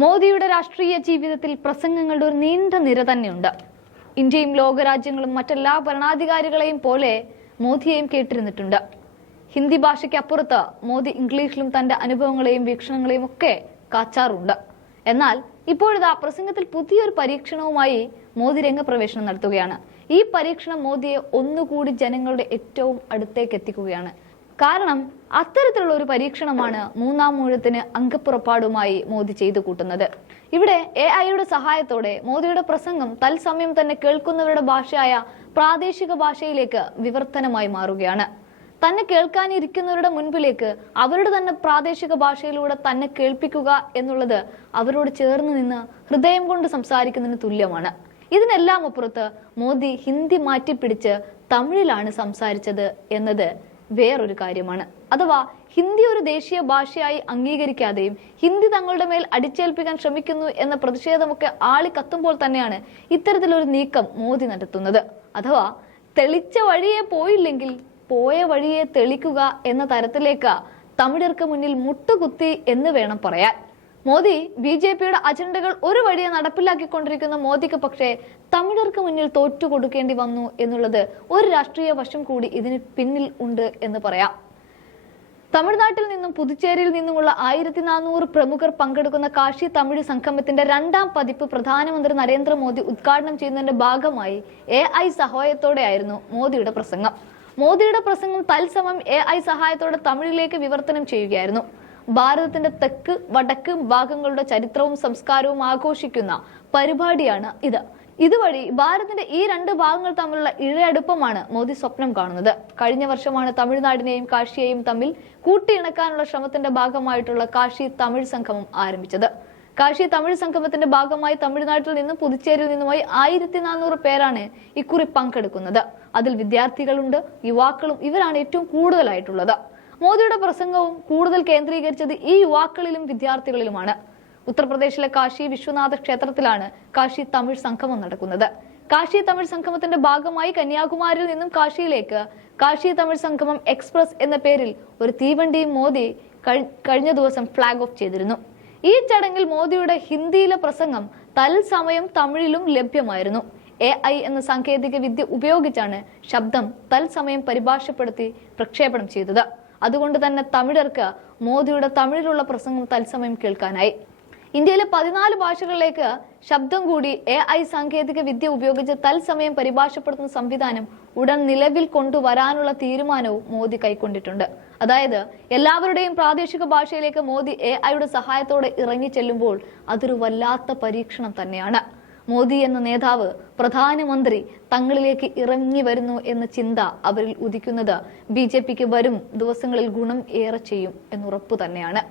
മോദിയുടെ രാഷ്ട്രീയ ജീവിതത്തിൽ പ്രസംഗങ്ങളുടെ ഒരു നീണ്ട നിര തന്നെയുണ്ട്. ഇന്ത്യയും ലോകരാജ്യങ്ങളും മറ്റെല്ലാ ഭരണാധികാരികളെയും പോലെ മോദിയെയും കേട്ടിരുന്നിട്ടുണ്ട്. ഹിന്ദി ഭാഷയ്ക്ക് അപ്പുറത്ത് മോദി ഇംഗ്ലീഷിലും തന്റെ അനുഭവങ്ങളെയും വീക്ഷണങ്ങളെയും ഒക്കെ കാച്ചാറുണ്ട്. എന്നാൽ ഇപ്പോഴിതാ പ്രസംഗത്തിൽ പുതിയൊരു പരീക്ഷണവുമായി മോദി രംഗപ്രവേശനം നടത്തുകയാണ്. ഈ പരീക്ഷണം മോദിയെ ഒന്നുകൂടി ജനങ്ങളുടെ ഏറ്റവും അടുത്തേക്ക് എത്തിക്കുകയാണ്. കാരണം അത്തരത്തിലുള്ള ഒരു പരീക്ഷണമാണ് മൂന്നാം ഊഴത്തിന് അംഗപ്പുറപ്പാടുമായി മോദി ചെയ്തു കൂട്ടുന്നത്. ഇവിടെ AI-യുടെ സഹായത്തോടെ മോദിയുടെ പ്രസംഗം തത്സമയം തന്നെ കേൾക്കുന്നവരുടെ ഭാഷയായ പ്രാദേശിക ഭാഷയിലേക്ക് വിവർത്തനമായി മാറുകയാണ്. തന്നെ കേൾക്കാനിരിക്കുന്നവരുടെ മുൻപിലേക്ക് അവരുടെ തന്നെ പ്രാദേശിക ഭാഷയിലൂടെ തന്നെ കേൾപ്പിക്കുക എന്നുള്ളത് അവരോട് ചേർന്ന് നിന്ന് ഹൃദയം കൊണ്ട് സംസാരിക്കുന്നതിന് തുല്യമാണ്. ഇതിനെല്ലാം അപ്പുറത്ത് മോദി ഹിന്ദി മാറ്റിപ്പിടിച്ച് തമിഴിലാണ് സംസാരിച്ചത് എന്നത് വേറൊരു കാര്യമാണ്. അഥവാ ഹിന്ദി ഒരു ദേശീയ ഭാഷയായി അംഗീകരിക്കാതെയും ഹിന്ദി തങ്ങളുടെ മേൽ അടിച്ചേൽപ്പിക്കാൻ ശ്രമിക്കുന്നു എന്ന പ്രതിഷേധമൊക്കെ ആളിക്കത്തുമ്പോൾ തന്നെയാണ് ഇത്തരത്തിലൊരു നീക്കം മോദി നടത്തുന്നത്. അഥവാ തെളിച്ച വഴിയെ പോയില്ലെങ്കിൽ പോയ വഴിയെ തെളിക്കുക എന്ന തരത്തിലേക്ക് തമിഴർക്ക് മുന്നിൽ മുട്ടുകുത്തി എന്ന് വേണം പറയാൻ. മോദി BJP-യുടെ അജണ്ടകൾ ഒരു വഴിയെ നടപ്പിലാക്കിക്കൊണ്ടിരിക്കുന്ന മോദിക്ക് പക്ഷേ തമിഴർക്ക് മുന്നിൽ തോറ്റു കൊടുക്കേണ്ടി വന്നു എന്നുള്ളത് ഒരു രാഷ്ട്രീയ വശം കൂടി ഇതിന് പിന്നിൽ ഉണ്ട് എന്ന് പറയാം. തമിഴ്നാട്ടിൽ നിന്നും പുതുച്ചേരിയിൽ നിന്നുമുള്ള 1400 പ്രമുഖർ പങ്കെടുക്കുന്ന കാശി തമിഴ് സംഗമത്തിന്റെ 2ാം പതിപ്പ് പ്രധാനമന്ത്രി നരേന്ദ്രമോദി ഉദ്ഘാടനം ചെയ്യുന്നതിന്റെ ഭാഗമായി AI സഹായത്തോടെയായിരുന്നു മോദിയുടെ പ്രസംഗം. മോദിയുടെ പ്രസംഗം തത്സമയം AI സഹായത്തോടെ തമിഴിലേക്ക് വിവർത്തനം ചെയ്യുകയായിരുന്നു. ഭാരതത്തിന്റെ തെക്ക് വടക്ക് ഭാഗങ്ങളുടെ ചരിത്രവും സംസ്കാരവും ആഘോഷിക്കുന്ന പരിപാടിയാണ് ഇത്. ഇതുവഴി ഭാരതത്തിന്റെ ഈ 2 ഭാഗങ്ങൾ തമ്മിലുള്ള ഇഴയടുപ്പമാണ് മോദി സ്വപ്നം കാണുന്നത്. കഴിഞ്ഞ വർഷമാണ് തമിഴ്നാടിനെയും കാശിയെയും തമ്മിൽ കൂട്ടിയിണക്കാനുള്ള ശ്രമത്തിന്റെ ഭാഗമായിട്ടുള്ള കാശി തമിഴ് സംഗമം ആരംഭിച്ചത്. കാശി തമിഴ് സംഗമത്തിന്റെ ഭാഗമായി തമിഴ്നാട്ടിൽ നിന്നും പുതുച്ചേരിയിൽ നിന്നുമായി 1400 പേരാണ് ഇക്കുറി പങ്കെടുക്കുന്നത്. അതിൽ വിദ്യാർത്ഥികളുണ്ട്, യുവാക്കളും ഇവരാണ് ഏറ്റവും കൂടുതലായിട്ടുള്ളത്. മോദിയുടെ പ്രസംഗവും കൂടുതൽ കേന്ദ്രീകരിച്ചത് ഈ യുവാക്കളിലും വിദ്യാർത്ഥികളിലുമാണ്. ഉത്തർപ്രദേശിലെ കാശി വിശ്വനാഥ ക്ഷേത്രത്തിലാണ് കാശി തമിഴ് സംഗമം നടക്കുന്നത്. കാശി തമിഴ് സംഗമത്തിന്റെ ഭാഗമായി കന്യാകുമാരിയിൽ നിന്നും കാശിയിലേക്ക് കാശി തമിഴ് സംഗമം എക്സ്പ്രസ് എന്ന പേരിൽ ഒരു തീവണ്ടിയും മോദി കഴിഞ്ഞ ദിവസം ഫ്ലാഗ് ഓഫ് ചെയ്തിരുന്നു. ഈ ചടങ്ങിൽ മോദിയുടെ ഹിന്ദിയിലെ പ്രസംഗം തത്സമയം തമിഴിലും ലഭ്യമായിരുന്നു. AI എന്ന സാങ്കേതിക വിദ്യ ഉപയോഗിച്ചാണ് ശബ്ദം തത്സമയം പരിഭാഷപ്പെടുത്തി പ്രക്ഷേപണം ചെയ്തത്. അതുകൊണ്ട് തന്നെ തമിഴർക്ക് മോദിയുടെ തമിഴിലുള്ള പ്രസംഗം തത്സമയം കേൾക്കാനായി. ഇന്ത്യയിലെ 14 ഭാഷകളിലേക്ക് ശബ്ദം കൂടി AI സാങ്കേതിക വിദ്യ ഉപയോഗിച്ച് തത്സമയം പരിഭാഷപ്പെടുത്തുന്ന സംവിധാനം ഉടൻ നിലവിൽ കൊണ്ടുവരാനുള്ള തീരുമാനവും മോദി കൈക്കൊണ്ടിട്ടുണ്ട്. അതായത് എല്ലാവരുടെയും പ്രാദേശിക ഭാഷയിലേക്ക് മോദി AI-യുടെ സഹായത്തോടെ ഇറങ്ങി ചെല്ലുമ്പോൾ അതൊരു വല്ലാത്ത പരീക്ഷണം തന്നെയാണ്. മോദി എന്ന നേതാവ്, പ്രധാനമന്ത്രി തങ്ങളിലേക്ക് ഇറങ്ങി വരുന്നു എന്ന ചിന്ത അവരിൽ ഉദിക്കുന്നത് BJP-ക്ക് വരും ദിവസങ്ങളിൽ ഗുണം ഏറെ ചെയ്യും എന്നുറപ്പു തന്നെയാണ്.